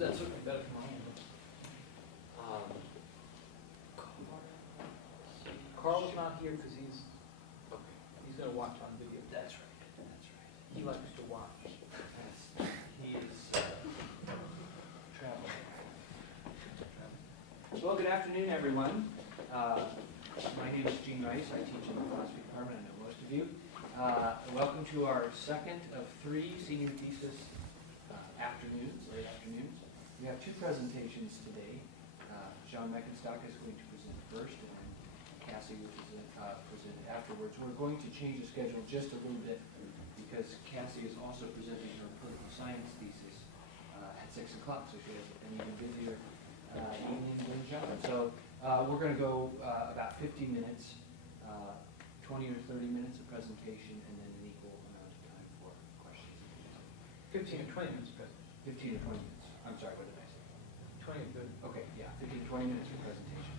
That's okay, better come on. Carl's not here because he's going to watch on video. That's right. That's right. He likes to watch. He is traveling. Well, good afternoon, everyone. My name is Gene Rice. I teach in the philosophy department. I know most of you. Welcome to our second of three senior thesis late afternoons. We have two presentations today. Jean Meckenstock is going to present first, and then Cassie will present afterwards. We're going to change the schedule just a little bit because Cassie is also presenting her political science thesis at 6 o'clock, so she has an even busier evening than John. So we're going to go about 50 minutes, 20 or 30 minutes of presentation, and then an equal amount of time for questions. 15 or 20 minutes presentation. 15 or 20 minutes. I'm sorry, what did I say? 20 or 30. Okay, yeah, 15 to 20 minutes of presentation.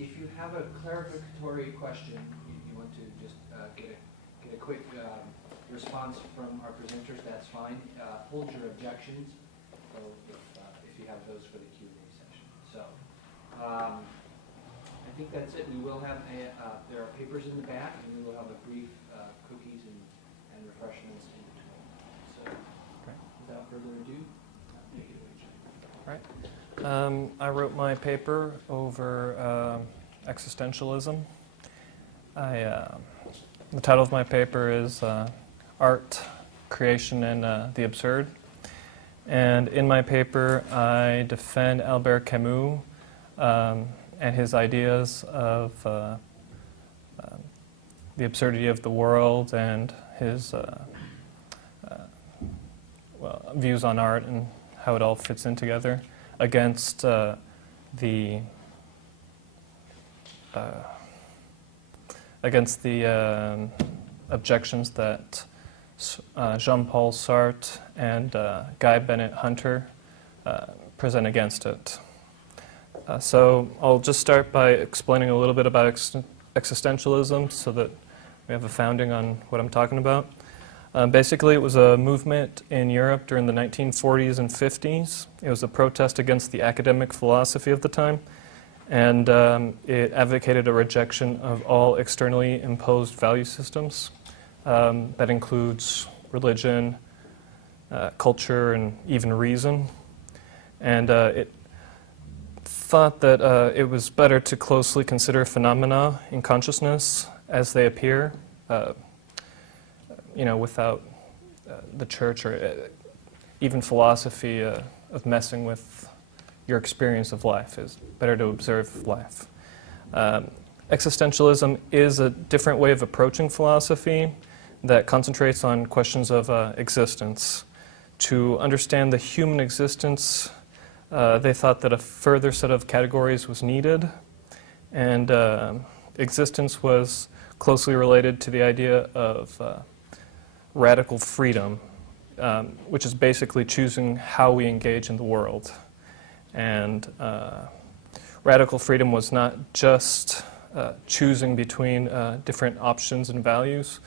If you have a clarificatory question, you want to just get a quick response from our presenters, that's fine. Hold your objections, so if you have those for the Q&A session. So, I think that's it. We will have there are papers in the back, and we will have a brief cookies and refreshments in between. So, without further ado, take it away, Jim. Right. I wrote my paper over existentialism. The title of my paper is Art, Creation, and the Absurd. And in my paper, I defend Albert Camus and his ideas of the absurdity of the world and his views on art and how it all fits in together against the objections that Jean-Paul Sartre and Guy Bennett Hunter present against it. So I'll just start by explaining a little bit about existentialism so that we have a founding on what I'm talking about. Basically, it was a movement in Europe during the 1940s and 50s. It was a protest against the academic philosophy of the time, and it advocated a rejection of all externally imposed value systems. That includes religion, culture, and even reason. And it thought that it was better to closely consider phenomena in consciousness as they appear, without the church or even philosophy of messing with your experience of life. It's better to observe life. Existentialism is a different way of approaching philosophy that concentrates on questions of existence. To understand the human existence, they thought that a further set of categories was needed, and existence was closely related to the idea of radical freedom, which is basically choosing how we engage in the world. And radical freedom was not just choosing between different options and values.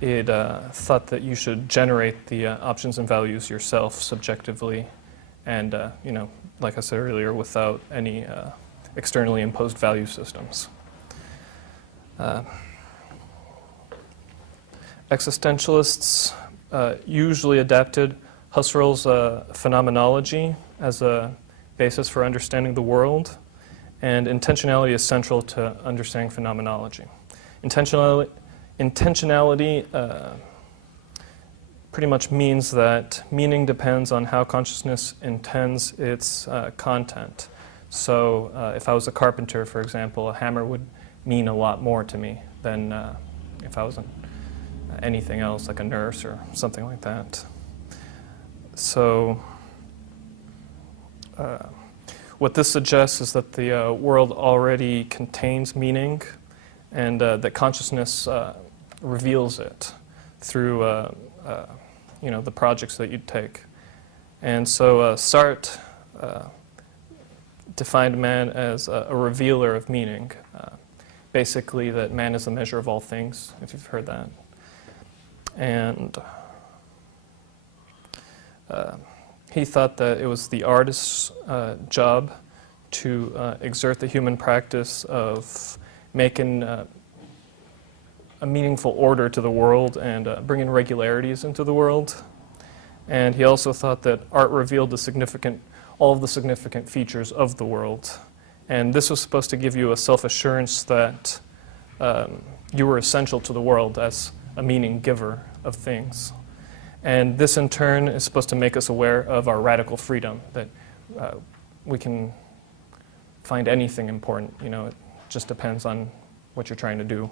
It thought that you should generate the options and values yourself subjectively and, like I said earlier, without any externally imposed value systems. Existentialists usually adapted Husserl's phenomenology as a basis for understanding the world, and intentionality is central to understanding phenomenology. Intentionality pretty much means that meaning depends on how consciousness intends its content. So if I was a carpenter, for example, a hammer would mean a lot more to me than if I was anything else, like a nurse or something like that. So what this suggests is that the world already contains meaning, and that consciousness reveals it through the projects that you take. And so Sartre defined man as a revealer of meaning. Basically, that man is the measure of all things, if you've heard that. And He thought that it was the artist's job to exert the human practice of making a meaningful order to the world and bringing regularities into the world. And he also thought that art revealed all of the significant features of the world. And this was supposed to give you a self-assurance that you were essential to the world as a meaning giver of things. And this in turn is supposed to make us aware of our radical freedom, that we can find anything important. It just depends on what you're trying to do.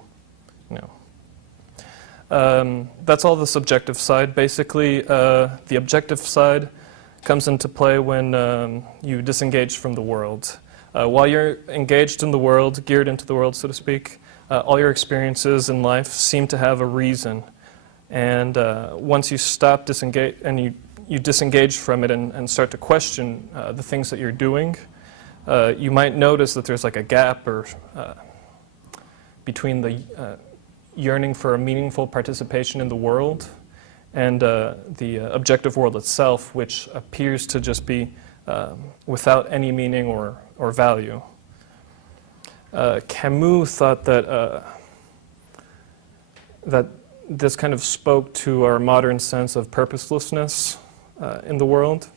That's all the subjective side. Basically, the objective side comes into play when you disengage from the world. While you're engaged in the world, geared into the world, so to speak, all your experiences in life seem to have a reason. And once you stop disengage and you disengage from it and start to question the things that you're doing, you might notice that there's like a gap between the yearning for a meaningful participation in the world and the objective world itself, which appears to just be without any meaning or value. Camus thought that this kind of spoke to our modern sense of purposelessness in the world,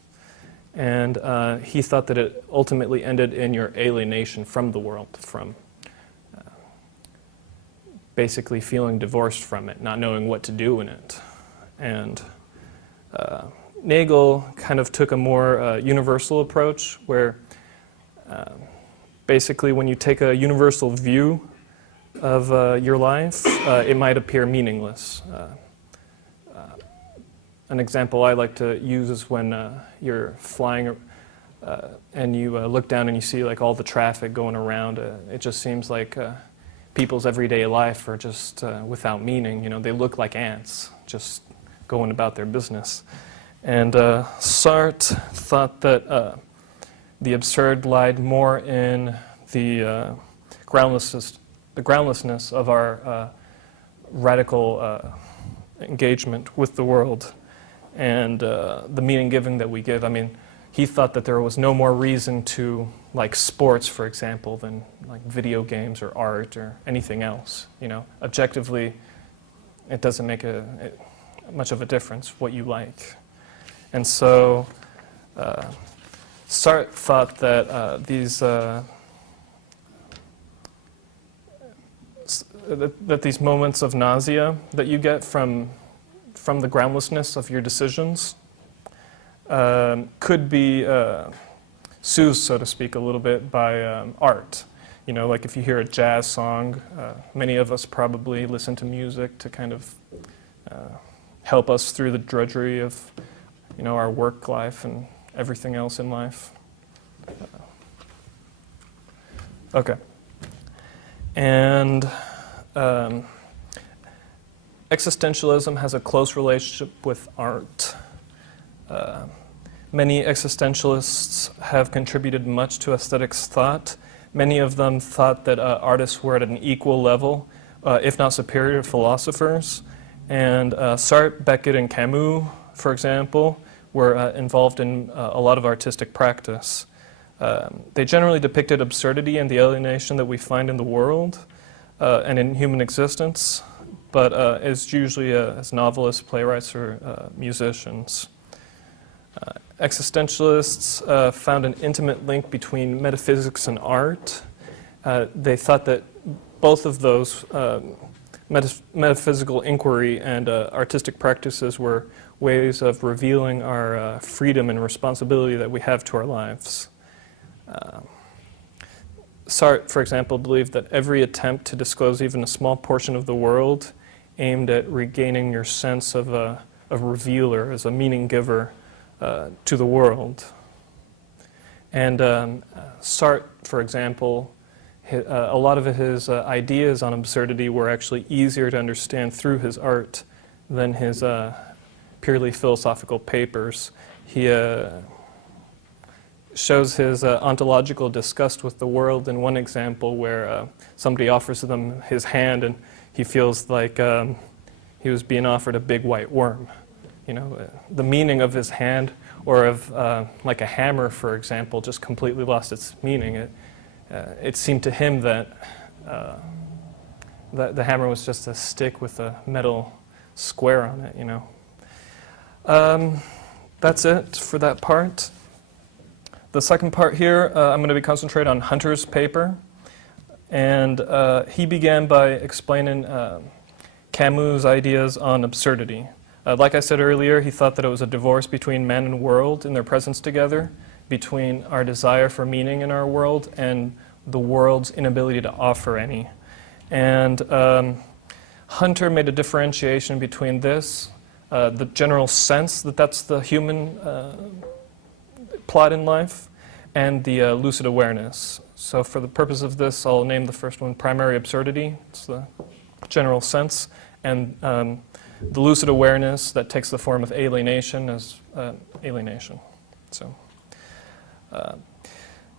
and he thought that it ultimately ended in your alienation from the world, from basically feeling divorced from it, not knowing what to do in it. And Nagel kind of took a more universal approach where basically when you take a universal view of your life, it might appear meaningless. An example I like to use is when you're flying and you look down and you see like all the traffic going around. It just seems like people's everyday life are just without meaning. They look like ants, just going about their business. And Sartre thought that the absurd lied more in the groundlessness of our radical engagement with the world and the meaning giving that we give. I mean, he thought that there was no more reason to like sports, for example, than like video games or art or anything else. Objectively, it doesn't make much of a difference what you like. And so Sartre thought that these moments of nausea that you get from the groundlessness of your decisions could be soothed, so to speak, a little bit by art. Like if you hear a jazz song, many of us probably listen to music to kind of help us through the drudgery of our work life and everything else in life. Okay. And existentialism has a close relationship with art. Many existentialists have contributed much to aesthetics thought. Many of them thought that artists were at an equal level, if not superior to philosophers. And Sartre, Beckett, and Camus, for example, were involved in a lot of artistic practice. They generally depicted absurdity and the alienation that we find in the world and in human existence, but it's usually as novelists, playwrights, or musicians. Existentialists found an intimate link between metaphysics and art. They thought that both of those, metaphysical inquiry and artistic practices, were ways of revealing our freedom and responsibility that we have to our lives. Sartre, for example, believed that every attempt to disclose even a small portion of the world aimed at regaining your sense of a revealer, as a meaning giver to the world. And Sartre, for example, a lot of his ideas on absurdity were actually easier to understand through his art than his purely philosophical papers. He shows his ontological disgust with the world in one example where somebody offers him his hand and he feels like he was being offered a big white worm. the meaning of his hand or of like a hammer, for example, just completely lost its meaning. It seemed to him that the hammer was just a stick with a metal square on it, That's it for that part. The second part here, I'm going to be concentrating on Hunter's paper. And he began by explaining Camus' ideas on absurdity. Like I said earlier, he thought that it was a divorce between man and world in their presence together, between our desire for meaning in our world and the world's inability to offer any. And Hunter made a differentiation between this, the general sense that that's the human plot in life, and the lucid awareness. So for the purpose of this, I'll name the first one primary absurdity. It's the general sense. And the lucid awareness that takes the form of alienation as alienation. So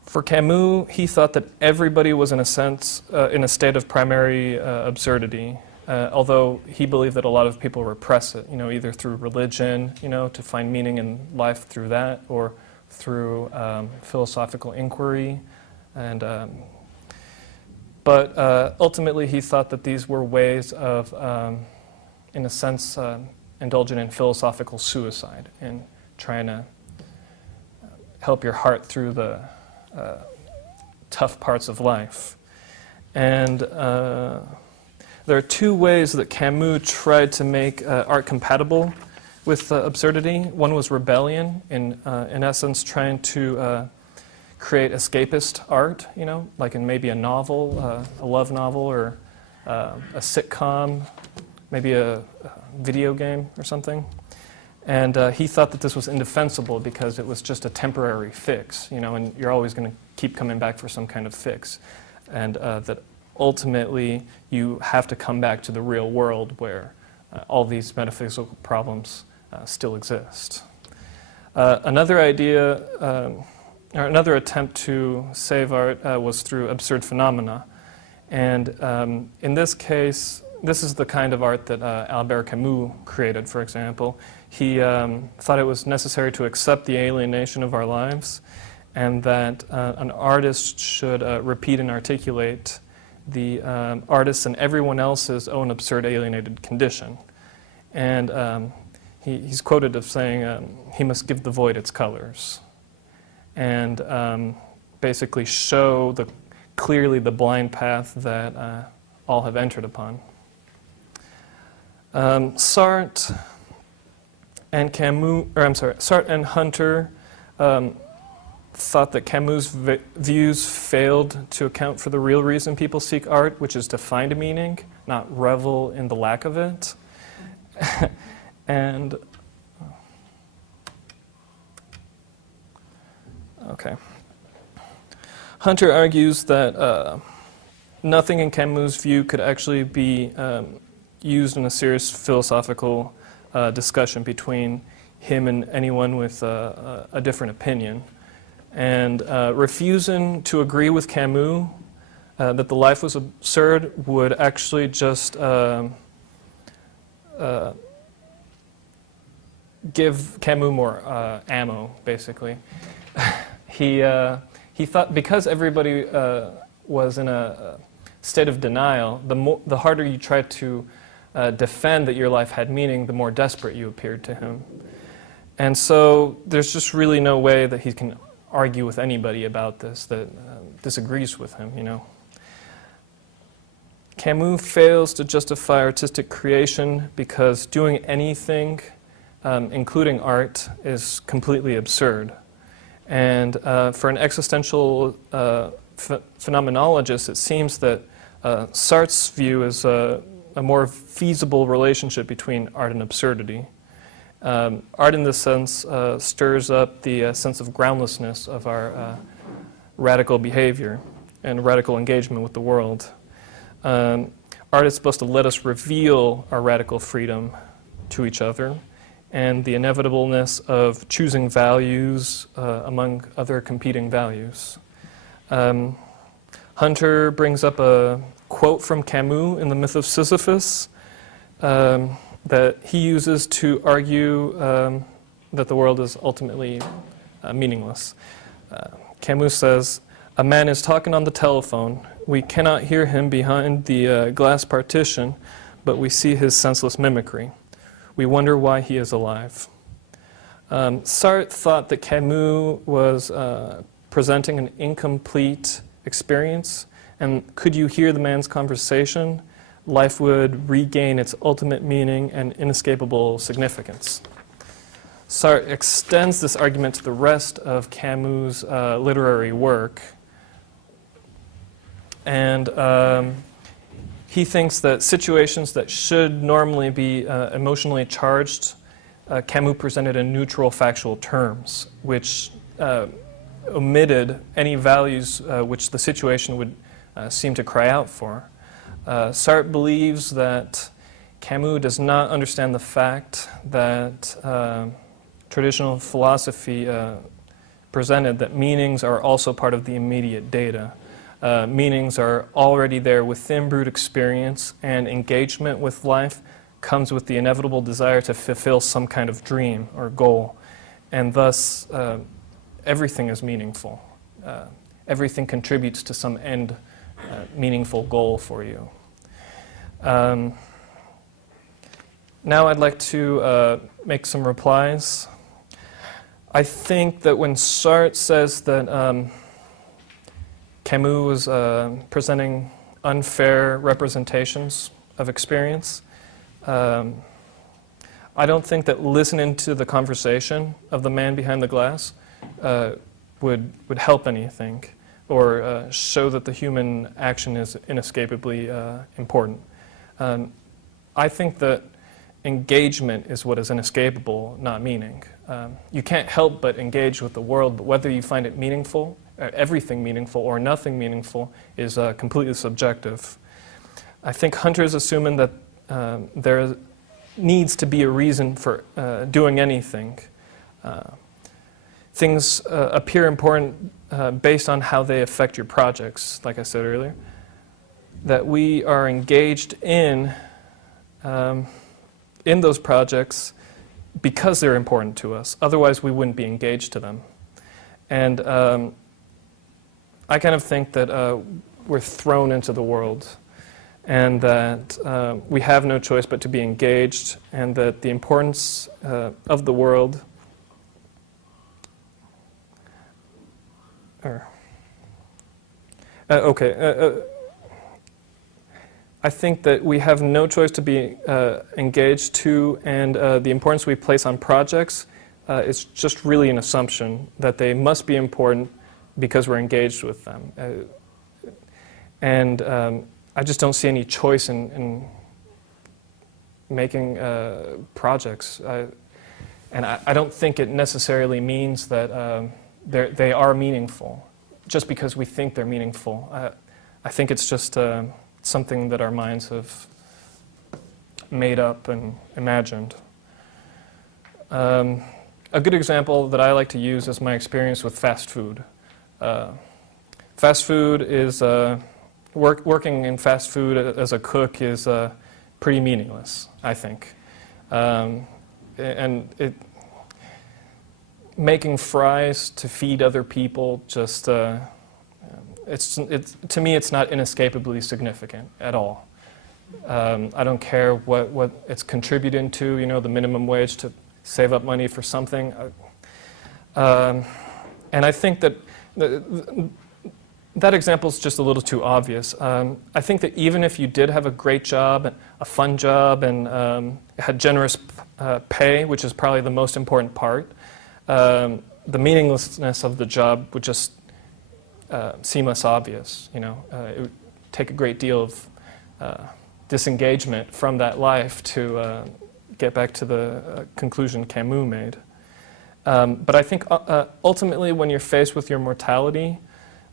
for Camus, he thought that everybody was in a sense in a state of primary absurdity. Although he believed that a lot of people repress it, either through religion, to find meaning in life through that, or through philosophical inquiry. But ultimately, he thought that these were ways of, in a sense, indulging in philosophical suicide and trying to help your heart through the tough parts of life. And there are two ways that Camus tried to make art compatible with absurdity. One was rebellion, in essence trying to create escapist art, like in maybe a novel, a love novel, or a sitcom, maybe a video game or something. And he thought that this was indefensible because it was just a temporary fix, and you're always going to keep coming back for some kind of fix. And that ultimately you have to come back to the real world where all these metaphysical problems still exist. Another idea, or another attempt to save art was through absurd phenomena. And in this case, this is the kind of art that Albert Camus created, for example. He thought it was necessary to accept the alienation of our lives, and that an artist should repeat and articulate the artist's and everyone else's own absurd alienated condition. And he's quoted as saying, he must give the void its colors, and basically show clearly the blind path that all have entered upon. Sartre and Sartre and Hunter thought that Camus' views failed to account for the real reason people seek art, which is to find a meaning, not revel in the lack of it. And okay. Hunter argues that nothing in Camus' view could actually be used in a serious philosophical discussion between him and anyone with a different opinion. And refusing to agree with Camus that the life was absurd would actually just give Camus more ammo, basically. He thought because everybody was in a state of denial, the harder you tried to defend that your life had meaning, the more desperate you appeared to him. And so there's just really no way that he can argue with anybody about this that disagrees with him, Camus fails to justify artistic creation because doing anything, including art, is completely absurd. And for an existential phenomenologist, it seems that Sartre's view is a more feasible relationship between art and absurdity. Art, in this sense, stirs up the sense of groundlessness of our radical behavior and radical engagement with the world. Art is supposed to let us reveal our radical freedom to each other and the inevitableness of choosing values among other competing values. Hunter brings up a quote from Camus in The Myth of Sisyphus. that he uses to argue that the world is ultimately meaningless. Camus says, "A man is talking on the telephone. We cannot hear him behind the glass partition, but we see his senseless mimicry. We wonder why he is alive." Sartre thought that Camus was presenting an incomplete experience, and could you hear the man's conversation, life would regain its ultimate meaning and inescapable significance. Sartre extends this argument to the rest of Camus' literary work, and he thinks that situations that should normally be emotionally charged, Camus presented in neutral factual terms, which omitted any values which the situation would seem to cry out for. Sartre believes that Camus does not understand the fact that traditional philosophy presented that meanings are also part of the immediate data. Meanings are already there within brute experience, and engagement with life comes with the inevitable desire to fulfill some kind of dream or goal. And thus, everything is meaningful. Everything contributes to some end meaningful goal for you. Now I'd like to make some replies. I think that when Sartre says that Camus was presenting unfair representations of experience, I don't think that listening to the conversation of the man behind the glass would help anything or show that the human action is inescapably important. I think that engagement is what is inescapable, not meaning. You can't help but engage with the world, but whether you find it meaningful, everything meaningful, or nothing meaningful is completely subjective. I think Hunter is assuming that there needs to be a reason for doing anything. Things appear important based on how they affect your projects, like I said earlier. That we are engaged in those projects because they're important to us. Otherwise, we wouldn't be engaged to them. And I kind of think that we're thrown into the world, and that we have no choice but to be engaged, and that the importance of the world I think that we have no choice to be engaged to, and the importance we place on projects is just really an assumption that they must be important because we're engaged with them. And I just don't see any choice in making projects. And I don't think it necessarily means that they are meaningful just because we think they're meaningful. I think it's just something that our minds have made up and imagined. A good example that I like to use is my experience with fast food. Fast food is, working in fast food as a cook is pretty meaningless, I think. And making fries to feed other people just, to me it's not inescapably significant at all. I don't care what it's contributing to, you know, the minimum wage to save up money for something. And I think that that example is just a little too obvious. I think that even if you did have a great job, a fun job, and had generous pay, which is probably the most important part, the meaninglessness of the job would just seem less obvious. You know, it would take a great deal of disengagement from that life to get back to the conclusion Camus made. But I think ultimately when you're faced with your mortality,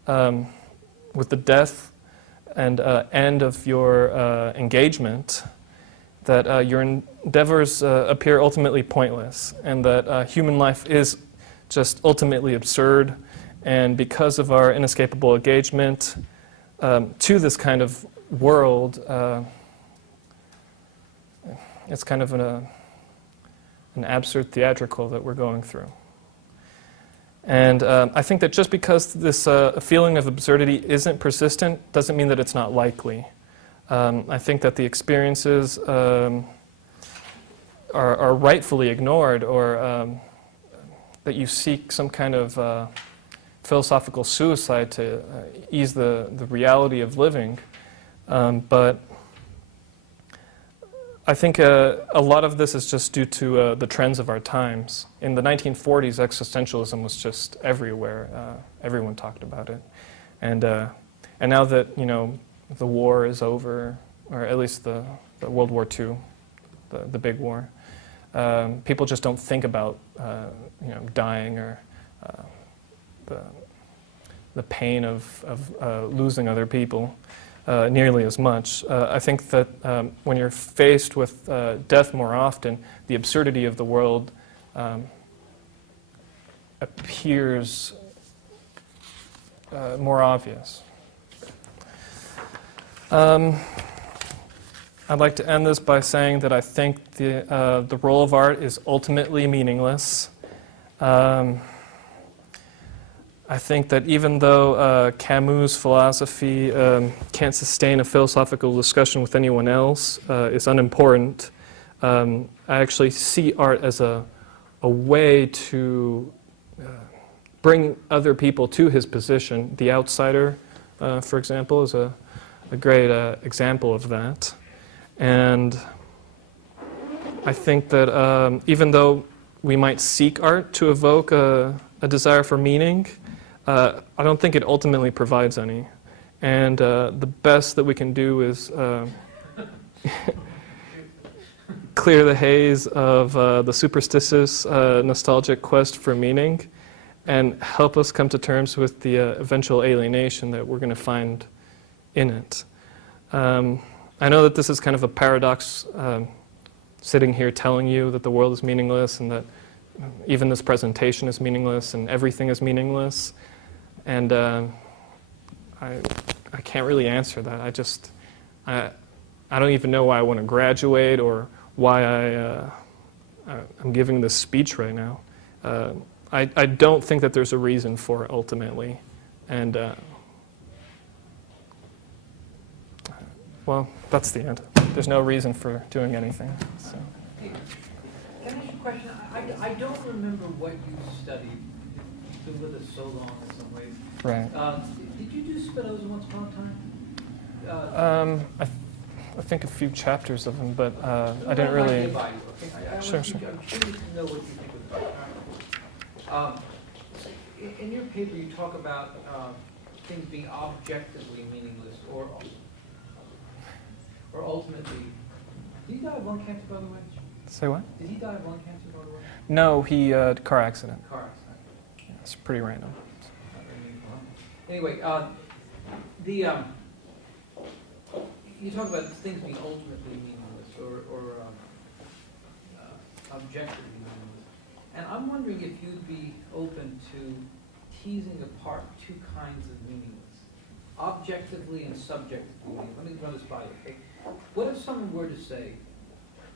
with the death and end of your engagement, that your endeavors appear ultimately pointless, and that human life is just ultimately absurd, and because of our inescapable engagement to this kind of world, it's kind of an absurd theatrical that we're going through. And I think that just because this feeling of absurdity isn't persistent doesn't mean that it's not likely. I think that the experiences are rightfully ignored, or that you seek some kind of philosophical suicide to ease the reality of living. But I think a lot of this is just due to the trends of our times. In the 1940s, existentialism was just everywhere. Everyone talked about it. And now that, the war is over, or at least the World War II, the big war, people just don't think about, dying, or the pain of losing other people nearly as much. I think that when you're faced with death more often, the absurdity of the world appears more obvious. I'd like to end this by saying that I think the role of art is ultimately meaningless. I think that even though Camus' philosophy can't sustain a philosophical discussion with anyone else, is unimportant, I actually see art as a way to bring other people to his position. The Outsider, for example, is a great example of that. And I think that even though we might seek art to evoke a desire for meaning, I don't think it ultimately provides any. And the best that we can do is clear the haze of the superstitious, nostalgic quest for meaning, and help us come to terms with the eventual alienation that we're going to find in it. I know that this is kind of a paradox, sitting here telling you that the world is meaningless, and that even this presentation is meaningless, and everything is meaningless. And I can't really answer that. I don't even know why I want to graduate, or why I'm giving this speech right now. I don't think that there's a reason for it ultimately. And well, that's the end. There's no reason for doing anything. So. Hey, can I ask you a question? I don't remember what you studied. You've been with us so long in some ways. Right. Did you do Spinoza once upon a time? I think a few chapters of them, but I didn't Well, really. About you, okay? Sure. I'm curious to know what you think of that. In your paper, you talk about things being objectively meaningless, or ultimately. Did he die of lung cancer, by the way? Say what? Did he die of lung cancer, by the way? No, he car accident. Car accident. Yeah, it's pretty random. Anyway, you talk about things being ultimately meaningless, or objectively meaningless, and I'm wondering if you'd be open to teasing apart two kinds of meaningless, objectively and subjectively. Let me run this by you. Okay? What if someone were to say,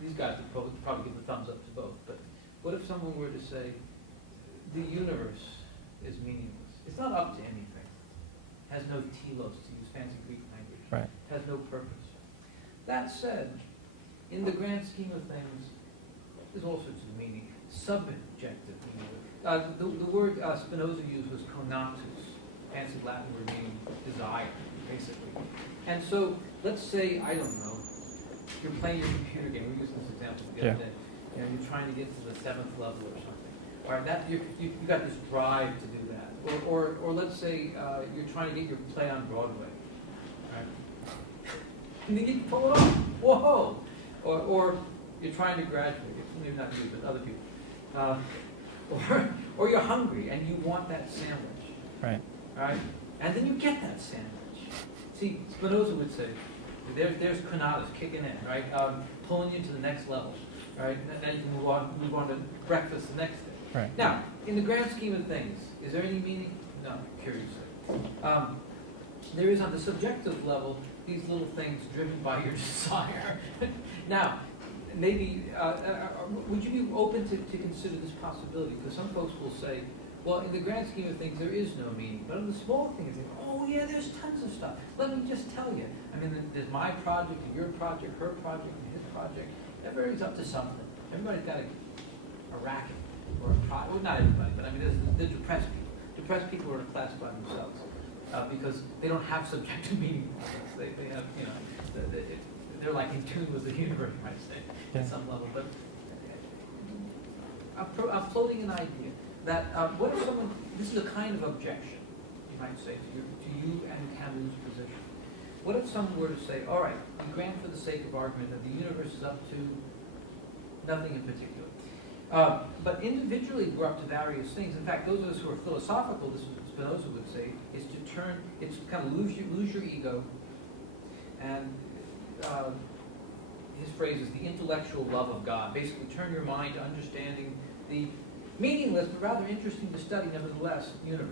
these guys would probably give a thumbs up to both, but what if someone were to say, the universe is meaningless? It's not up to anything. Has no telos, to use fancy Greek language. Right. Has no purpose. That said, in the grand scheme of things, there's all sorts of meaning. Subjective meaning. The word Spinoza used was conatus, fancy Latin word meaning desire, basically. And so, let's say, I don't know, you're playing your computer game. We used this example the other day. You're trying to get to the 7th level or something. All right, you've got this drive to do that. Or let's say you're trying to get your play on Broadway. Right? And then you pull it off. Whoa! Or you're trying to graduate. Maybe not you, but other people. Or you're hungry and you want that sandwich. Right. Right? And then you get that sandwich. See, Spinoza would say, there's conatus kicking in, right? Pulling you to the next level. Right? Now you can move on to breakfast the next day. Right. Now, in the grand scheme of things, is there any meaning? No, curiously. There is on the subjective level these little things driven by your desire. Now, maybe, would you be open to consider this possibility? Because some folks will say, well, in the grand scheme of things, there is no meaning. But in the small things, they go, oh yeah, there's tons of stuff. Let me just tell you. I mean, there's my project, and your project, her project, and his project. Everybody's up to something. Everybody's got a racket or a project. Well, not everybody, but I mean, there's depressed people. Depressed people are in a class by themselves because they don't have subjective meaning. They have, you know, they're like in tune with the universe, you might say, at some level. But I'm floating an idea that what if someone, this is a kind of objection, you might say, to you and Camus' position. What if someone were to say, all right, we grant for the sake of argument that the universe is up to nothing in particular. But individually we're up to various things. In fact, those of us who are philosophical, this is what Spinoza would say, is to turn, it's to kind of lose your ego, and his phrase is the intellectual love of God. Basically turn your mind to understanding the meaningless but rather interesting to study nevertheless universe.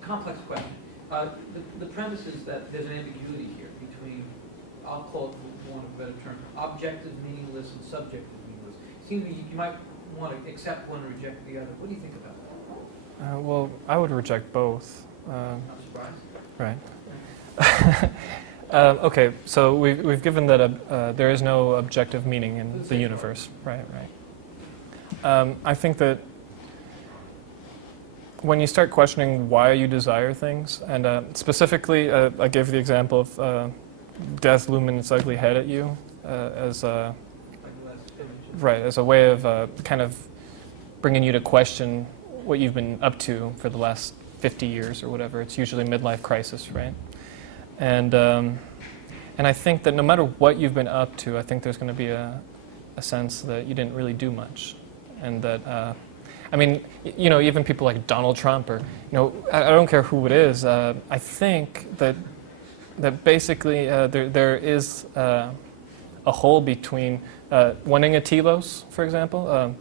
Complex question. The premise is that there's an ambiguity here between, I'll call it, for want of a better term, objective meaningless and subjective meaningless. It seems to me you might want to accept one and reject the other. What do you think about that? Well, I would reject both. Not surprised? Right. Okay, so we've given that there is no objective meaning in the universe. Right, right. I think that when you start questioning why you desire things, and specifically, I gave the example of death looming its ugly head at you as a way of kind of bringing you to question what you've been up to for the last 50 years or whatever. It's usually midlife crisis, right? And I think that no matter what you've been up to, I think there's going to be a sense that you didn't really do much, and that I mean, you know, even people like Donald Trump, or I don't care who it is. I think that basically there is a hole between wanting a telos, for example,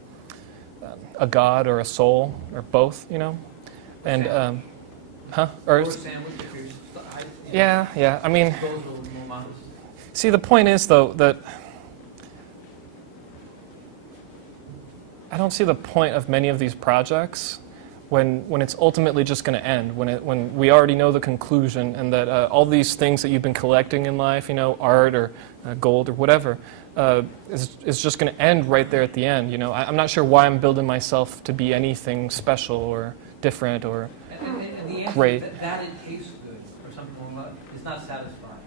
a god or a soul or both, and or yeah. I mean, see, the point is though that I don't see the point of many of these projects when it's ultimately just going to end, when we already know the conclusion, and that all these things that you've been collecting in life, art or gold or whatever, is just going to end right there at the end. I'm not sure why I'm building myself to be anything special or different or and the answer great. That it tastes good or something like that is not satisfying.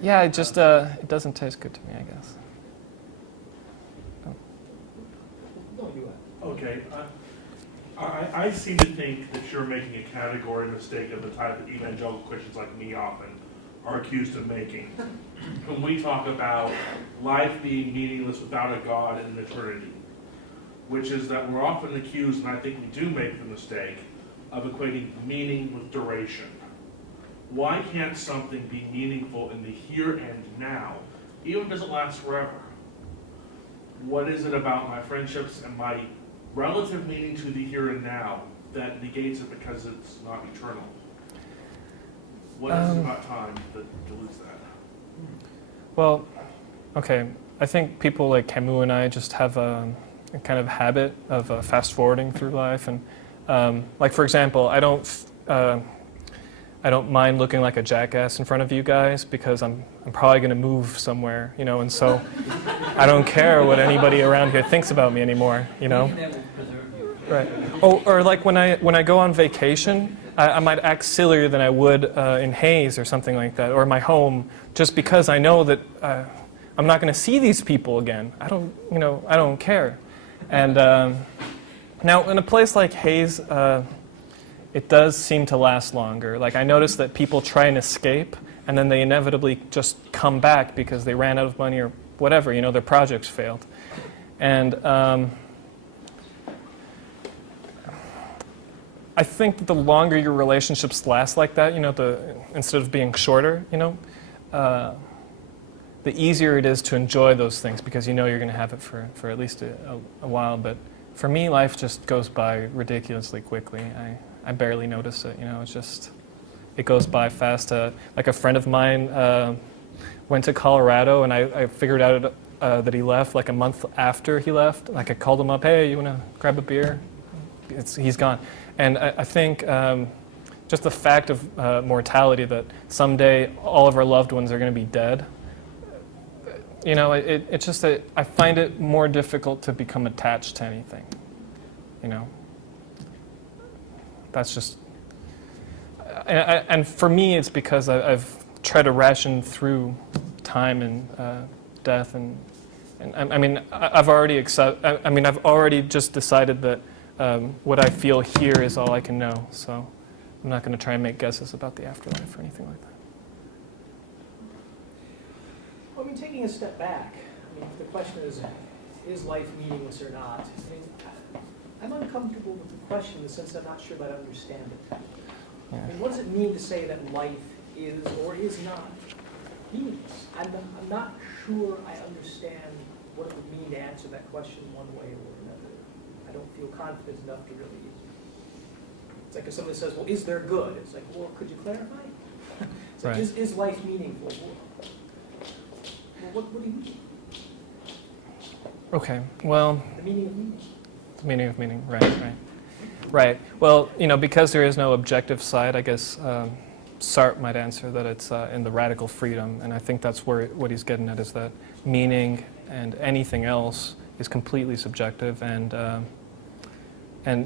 Yeah, it just it doesn't taste good to me, I guess. Okay, I seem to think that you're making a category mistake of the type that evangelical Christians like me often are accused of making. When we talk about life being meaningless without a God and an eternity, which is that we're often accused, and I think we do make the mistake, of equating meaning with duration. Why can't something be meaningful in the here and now, even if it doesn't last forever? What is it about my friendships and my relative meaning to the here and now that negates it because it's not eternal? What is it about time that dilutes that? Well, okay, I think people like Camus and I just have a kind of habit of fast forwarding through life, and like, for example, I don't mind looking like a jackass in front of you guys because I'm probably going to move somewhere, and so I don't care what anybody around here thinks about me anymore, Right. Oh, or like when I go on vacation, I might act sillier than I would in Hayes or something like that, or my home, just because I know that I'm not going to see these people again. I don't care. And now in a place like Hayes, it does seem to last longer. Like, I notice that people try and escape, and then they inevitably just come back because they ran out of money or whatever, their projects failed. And I think that the longer your relationships last like that, instead of being shorter, the easier it is to enjoy those things because you're going to have it for at least a while. But for me, life just goes by ridiculously quickly. I barely notice it, it goes by fast. Like a friend of mine went to Colorado, and I figured out that he left like a month after he left. Like I called him up, hey, you want to grab a beer? He's gone. And I think just the fact of mortality, that someday all of our loved ones are going to be dead, you know, it's just that I find it more difficult to become attached to anything, you know. That's just, and for me, it's because I've tried to ration through time and death, and I mean, I've already I've already just decided that what I feel here is all I can know. So I'm not going to try and make guesses about the afterlife or anything like that. Well, I mean, taking a step back, I mean, if the question is life meaningless or not? I mean, I'm uncomfortable with the question in the sense that I'm not sure that I understand it. Yeah. I mean, what does it mean to say that life is or is not meaningless? I'm not sure I understand what it would mean to answer that question one way or another. I don't feel confident enough to really. It's like if somebody says, well, is there good? It's like, well, could you clarify? It's like, Right. is life meaningful? Well, what do you mean? Okay, well, The meaning of meaning. the meaning of meaning, right. Right, well, you know, because there is no objective side, I guess Sartre might answer that it's in the radical freedom, and I think that's where what he's getting at, is that meaning and anything else is completely subjective, and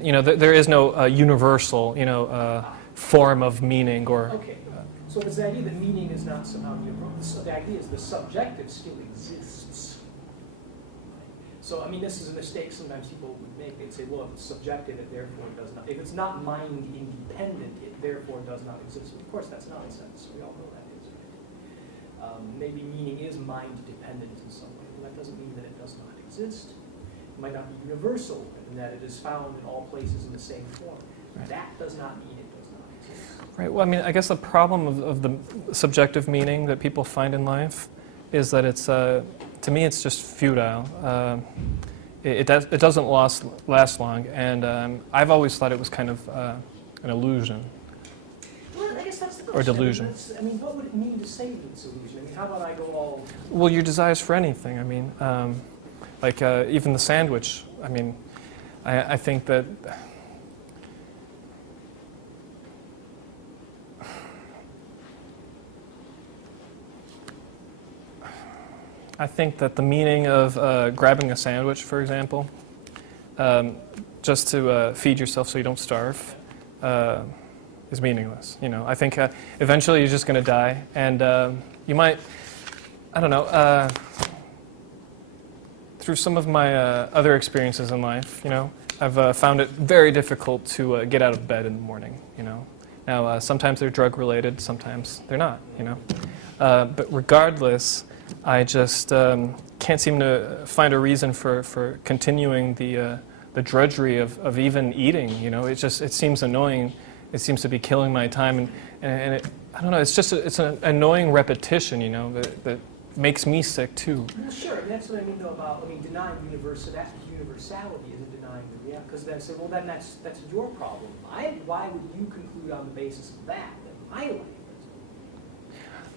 you know, there is no universal, you know, form of meaning or. Okay, so it's the idea that meaning is not somehow universal. The idea is the subjective still exists. So, I mean, this is a mistake sometimes people would make. They'd say, well, if it's subjective, it therefore does not. If it's not mind independent, it therefore does not exist. Of course, that's nonsense. We all know that is, right? Maybe meaning is mind dependent in some way. But that doesn't mean that it does not exist. It might not be universal in that it is found in all places in the same form. Right. That does not mean it does not exist. Right, well, I mean, I guess the problem of the subjective meaning that people find in life is that it's, to me, it's just futile. It doesn't last long, and I've always thought it was kind of an illusion. Well, I guess that's the Or question. delusion. I mean, what would it mean to say that it's illusion? I mean, how about I go all... Well, your desires for anything, I mean, like even the sandwich, I mean, I think that the meaning of grabbing a sandwich, for example, just to feed yourself so you don't starve, is meaningless. You know, I think eventually you're just going to die, and you might, I don't know, through some of my other experiences in life, you know, I've found it very difficult to get out of bed in the morning. You know, now sometimes they're drug related, sometimes they're not. You know, but regardless, I just can't seem to find a reason for continuing the drudgery of even eating. You know, it seems annoying. It seems to be killing my time, and it, I don't know. It's an annoying repetition. You know, that makes me sick too. Well, sure. That's what I mean, though, about, denying universality isn't denying the reality. Because then say, well, then that's your problem. Why would you conclude on the basis of that my life is?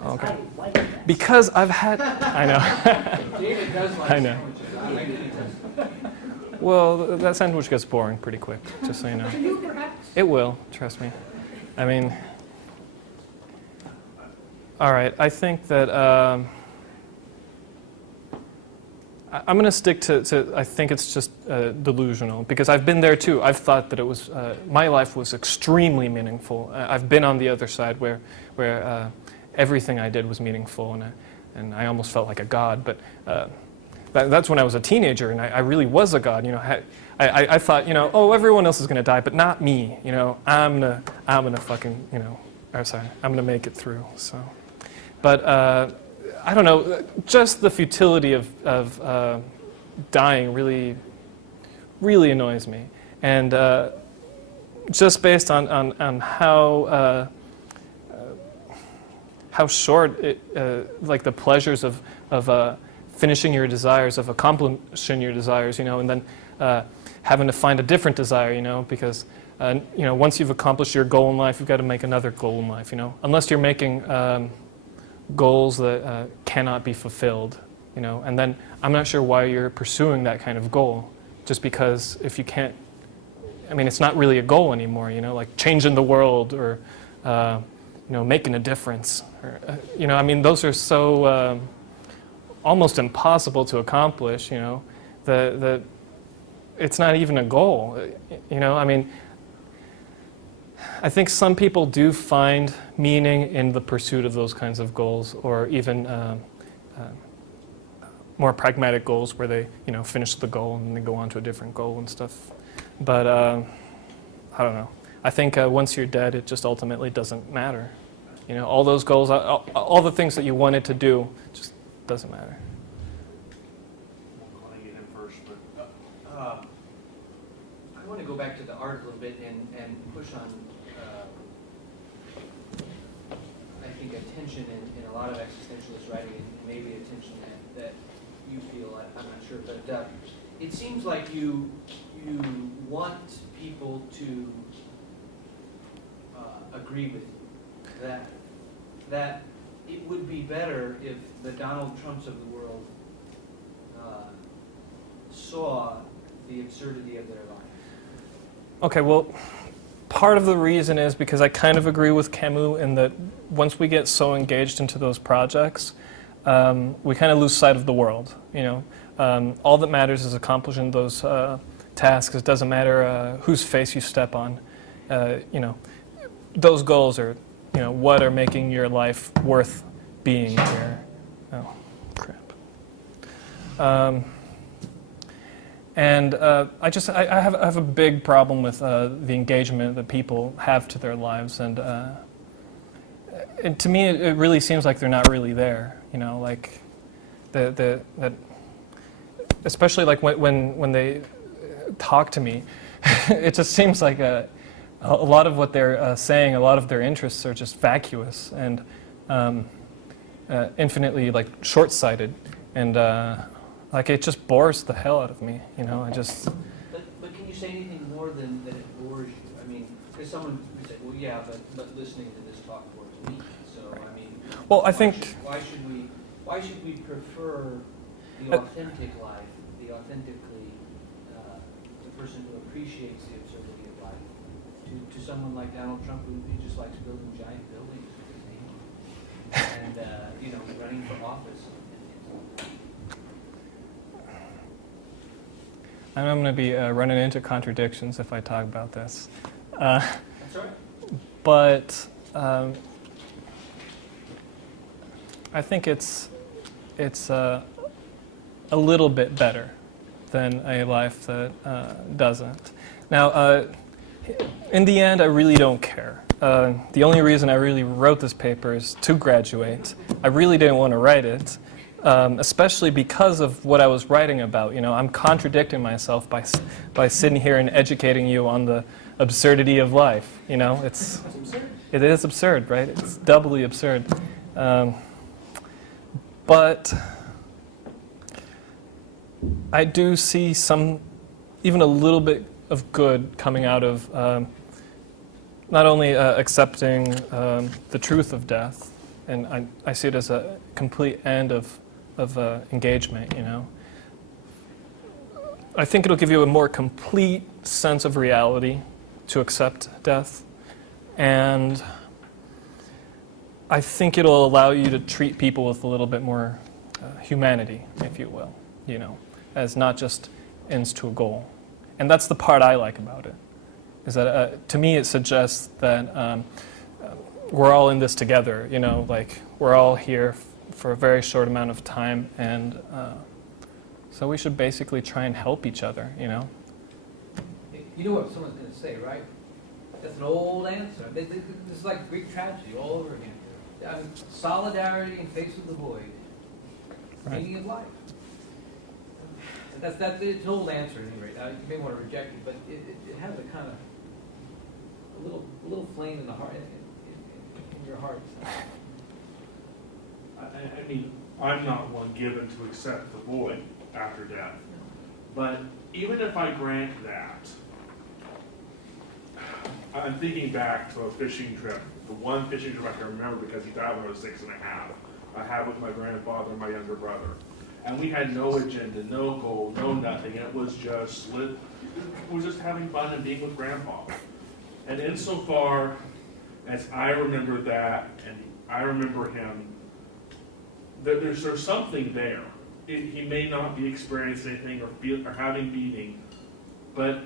Okay. I like that. Because I've had, I know. David does like I know. sandwiches. I like it. Well, that sandwich gets boring pretty quick, just so you know. To you, perhaps? It will, trust me. I mean, all right, I think that I'm going to stick to, I think it's just delusional, because I've been there too. I've thought that it was, my life was extremely meaningful. I've been on the other side where everything I did was meaningful, and I almost felt like a god, but that's when I was a teenager, and I really was a god. You know, I thought, you know, oh, everyone else is going to die, but not me. You know, I'm gonna fucking, you know, I'm gonna make it through. So, but I don't know, just the futility of dying really annoys me, and just based on how short it, like the pleasures of finishing your desires, of accomplishing your desires, you know, and then having to find a different desire, you know, because you know, once you've accomplished your goal in life, you've got to make another goal in life, you know, unless you're making goals that cannot be fulfilled, and then I'm not sure why you're pursuing that kind of goal, just because if you can't, it's not really a goal anymore, like changing the world or, making a difference. Or, those are so almost impossible to accomplish, that it's not even a goal, I think some people do find meaning in the pursuit of those kinds of goals, or even more pragmatic goals where they, finish the goal and then they go on to a different goal and stuff. But I don't know. I think once you're dead, it just ultimately doesn't matter. All those goals, all the things that you wanted to do, just doesn't matter. I'm calling it in first, but I want to go back to the art a little bit and push on, I think, a tension in a lot of existentialist writing, and maybe a tension that you feel, I'm not sure, but it seems like you want people to agree with you, that it would be better if the Donald Trumps of the world saw the absurdity of their life. Okay, well, part of the reason is because I kind of agree with Camus in that once we get so engaged into those projects, we kind of lose sight of the world. All that matters is accomplishing those tasks. It doesn't matter whose face you step on. Those goals are, what are making your life worth being here. Oh, crap. And I have a big problem with the engagement that people have to their lives, and to me it really seems like they're not really there. Like that, especially like when they talk to me, it just seems like a lot of what they're saying, a lot of their interests are just vacuous and infinitely like short-sighted, and like it just bores the hell out of me. I just. But can you say anything more than that it bores you? Because someone could say, well, yeah, but listening to this talk bores me. So Well, I think. Why should we prefer the authentic life, the authentically, the person who appreciates the absurdity of life, to someone like Donald Trump who just likes building giant buildings with his name on it, and running for office. I'm going to be running into contradictions if I talk about this. That's all right. But I think it's a little bit better than a life that doesn't. Now, in the end, I really don't care. The only reason I really wrote this paper is to graduate. I really didn't want to write it. Especially because of what I was writing about. I'm contradicting myself by sitting here and educating you on the absurdity of life. It is absurd, right? It's doubly absurd. But I do see even a little bit of good coming out of not only accepting the truth of death, and I see it as a complete end of engagement, I think it'll give you a more complete sense of reality to accept death, and I think it'll allow you to treat people with a little bit more humanity, if you will, as not just ends to a goal. And that's the part I like about it, is that to me it suggests that we're all in this together, like we're all here for a very short amount of time, and so we should basically try and help each other, You know what someone's going to say, right? That's an old answer. This is like Greek tragedy all over again. Solidarity in face of the void. Right. Meaning of life. That's it's an old answer at any rate. You may want to reject it, but it has a kind of a little flame in the heart, in your heart. I'm not one given to accept the void after death. But even if I grant that, I'm thinking back to a fishing trip. The one fishing trip I can remember because he died when I was 6.5. I had with my grandfather and my younger brother. And we had no agenda, no goal, no nothing. It was just having fun and being with Grandpa. And insofar as I remember that, and I remember him, there's something there. He may not be experiencing anything or having meaning, but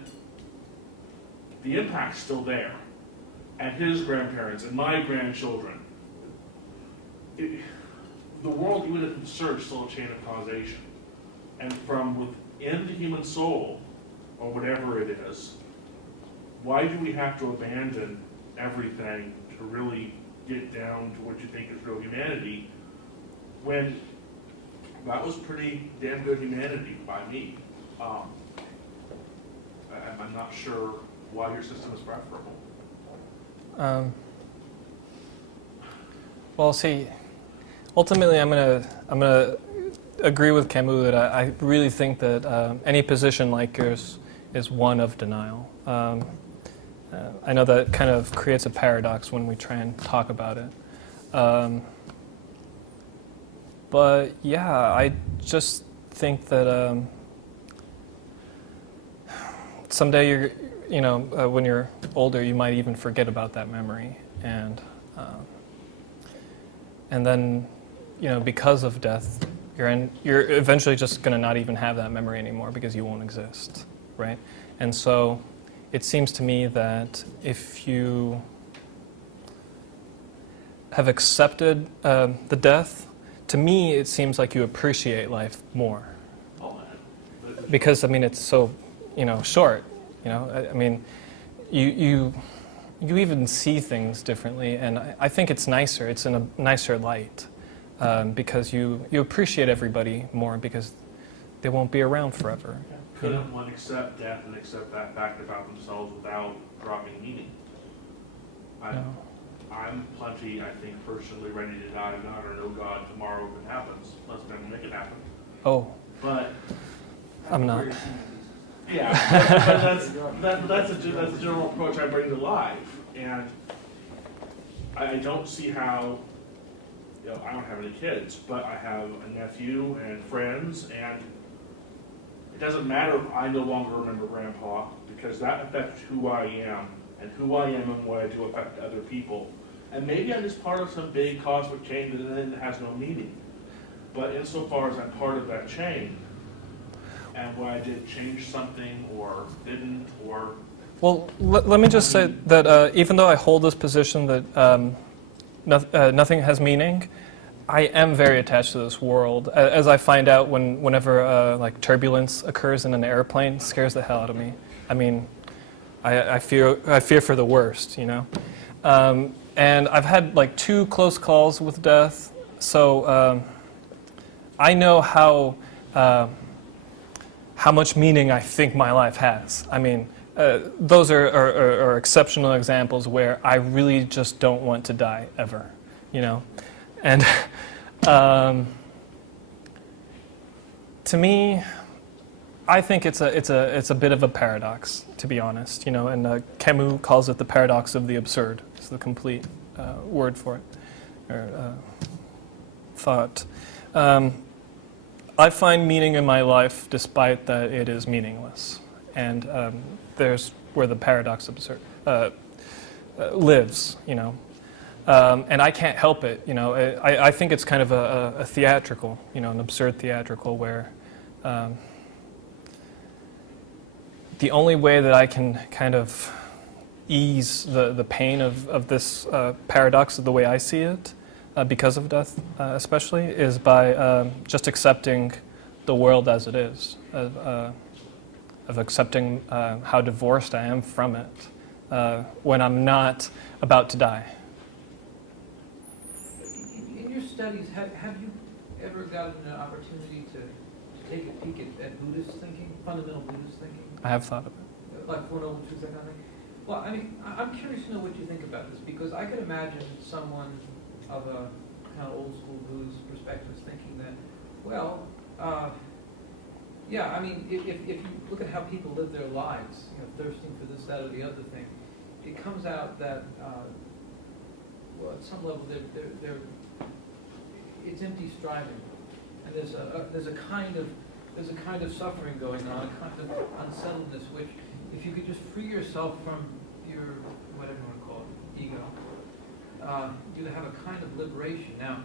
the impact's still there. And his grandparents and my grandchildren. The world, even if it's search, is still a chain of causation. And from within the human soul, or whatever it is, why do we have to abandon everything to really get down to what you think is real humanity, when that was pretty damn good humanity by me? I'm not sure why your system is preferable. Well, see, ultimately, I'm gonna agree with Camus that I really think that any position like yours is one of denial. I know that kind of creates a paradox when we try and talk about it. But yeah, I just think that someday when you're older, you might even forget about that memory, and then, because of death, you're eventually just going to not even have that memory anymore because you won't exist, right? And so it seems to me that if you have accepted the death, to me it seems like you appreciate life more. Because, it's so, short, you even see things differently, and I think it's nicer, it's in a nicer light, because you appreciate everybody more because they won't be around forever. Couldn't one accept death and accept that fact about themselves without dropping meaning? I'm plenty, I think, personally ready to die, not or no God tomorrow if it happens. Let's never make it happen. Oh. But I'm not. Yeah, but that's a general approach I bring to life, and I don't see how. I don't have any kids, but I have a nephew and friends, and it doesn't matter if I no longer remember Grandpa, because that affects who I am, and who I am and what I do affect other people. And maybe I'm just part of some big cosmic chain that then has no meaning. But insofar as I'm part of that chain, and what I did change something or didn't, or... Well, let me just say that even though I hold this position that nothing has meaning, I am very attached to this world. As I find out whenever like turbulence occurs in an airplane, it scares the hell out of me. I fear for the worst, and I've had like 2 close calls with death, so I know how much meaning I think my life has. Those are exceptional examples where I really just don't want to die ever, And to me, I think it's a bit of a paradox, to be honest, And Camus calls it the paradox of the absurd. It's the complete word for it, or thought. I find meaning in my life despite that it is meaningless. And there's where the paradox lives, And I can't help it, I think it's kind of a theatrical, an absurd theatrical where the only way that I can kind of ease the pain of this paradox, the way I see it, because of death especially, is by just accepting the world as it is, of accepting how divorced I am from it when I'm not about to die. In your studies, have you ever gotten an opportunity to take a peek at Buddhist thinking, fundamental Buddhist thinking? I have thought of it. Like Four Noble Truths, that kind of thing? Well, I'm curious to know what you think about this, because I could imagine someone of a kind of old school Buddhist perspective is thinking that, well, yeah, if you look at how people live their lives, thirsting for this, that, or the other thing, it comes out that, well, at some level, it's empty striving, and there's a kind of suffering going on, a kind of unsettledness, which if you could just free yourself from your whatever you want to call it, ego, you have a kind of liberation. Now,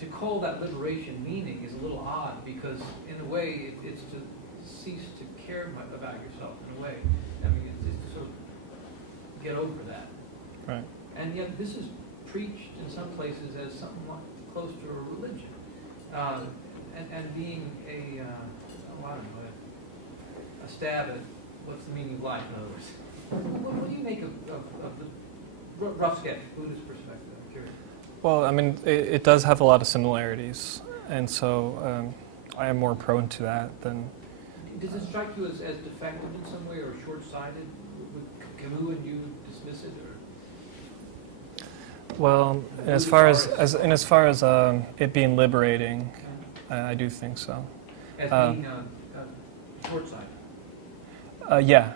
to call that liberation meaning is a little odd because in a way it's to cease to care about yourself in a way. I mean, it's to sort of get over that. Right. And yet this is preached in some places as something close to a religion. And being I don't know, a stab at what's the meaning of life, in other words. What do you make of the rough sketch, Buddhist perspective? I'm curious. Well, I mean, it does have a lot of similarities, and so I am more prone to that than... Does it strike you as defective in some way or short-sighted? Would Camus and you dismiss it? Or? Well, as far as it being liberating, I do think so. As being short-sighted? Yeah.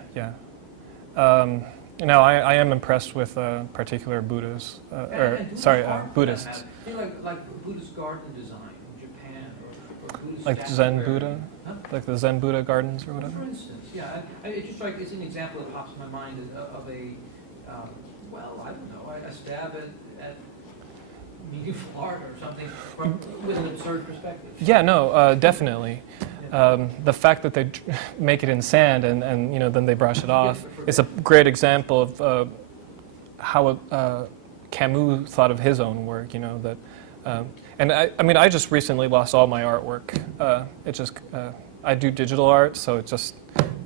I am impressed with particular Buddhists, Buddhists. Like Buddhist garden design in Japan, or Buddhist Like Zen Buddha? Huh? Like the Zen Buddha gardens or whatever? For instance, yeah. It's just like, it's an example that pops in my mind of a, I don't know, a stab at meaningful art or something with an absurd perspective. Yeah, no, definitely. The fact that they make it in sand and then they brush it off is a great example of how Camus thought of his own work. And I just recently lost all my artwork. I do digital art, so it just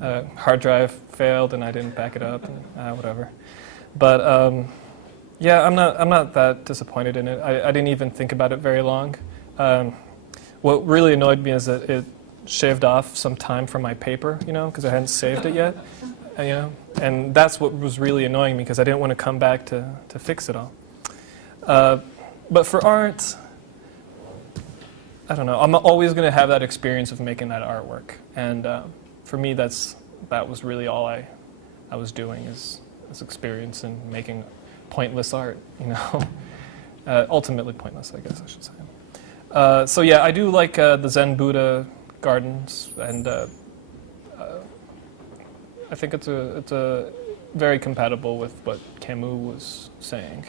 hard drive failed and I didn't back it up and whatever. But I'm not that disappointed in it. I didn't even think about it very long. What really annoyed me is that it shaved off some time from my paper, because I hadn't saved it yet, and that's what was really annoying me because I didn't want to come back to fix it all. But for art, I don't know. I'm always going to have that experience of making that artwork, and for me, that was really all I was doing is experience in making pointless art. Ultimately pointless, I guess I should say. So yeah, I do like the Zen Buddha gardens, and I think it's a very compatible with what Camus was saying.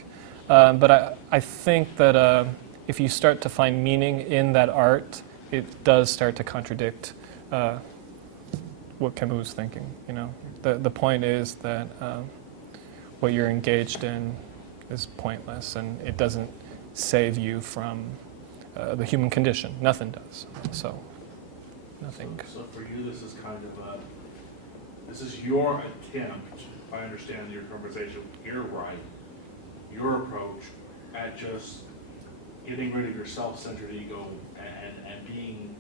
But I think that if you start to find meaning in that art, it does start to contradict what Camus was thinking. The point is that what you're engaged in is pointless, and it doesn't save you from the human condition. Nothing does. So. Nothing. So for you, this is kind of this is your attempt, if I understand your conversation here right, your approach at just getting rid of your self-centered ego and being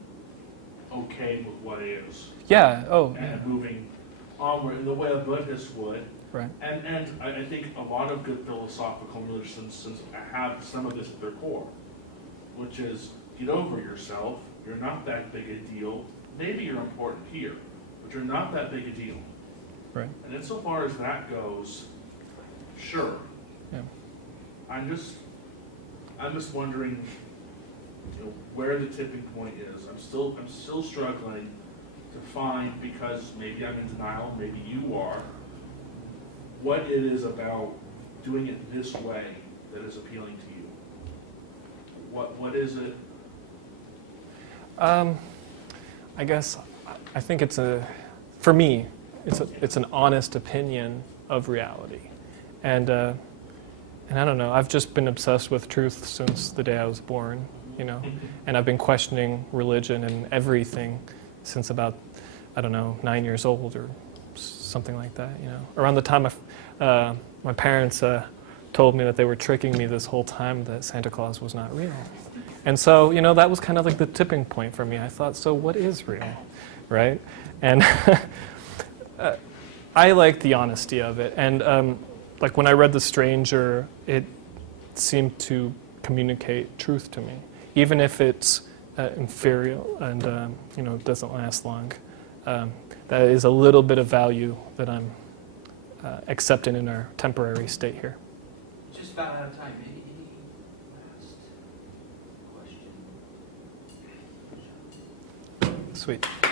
okay with what is. Yeah. And moving onward in the way a Buddhist would. Right. And I think a lot of good philosophical religions have some of this at their core, which is get over yourself. You're not that big a deal. Maybe you're important here, but you're not that big a deal. Right. And insofar as that goes, sure. Yeah. I'm just wondering, where the tipping point is. I'm still struggling to find, because maybe I'm in denial, maybe you are, what it is about doing it this way that is appealing to you. What is it? I guess I think for me, it's an honest opinion of reality, and I don't know. I've just been obsessed with truth since the day I was born, and I've been questioning religion and everything since about 9 years old or something like that. Around the time my parents told me that they were tricking me this whole time that Santa Claus was not real. And so, that was kind of like the tipping point for me. I thought, so what is real, right? And I like the honesty of it. And like when I read The Stranger, it seemed to communicate truth to me, even if it's inferior and doesn't last long. That is a little bit of value that I'm accepting in our temporary state here. Just about out of time. Any last questions? Sweet.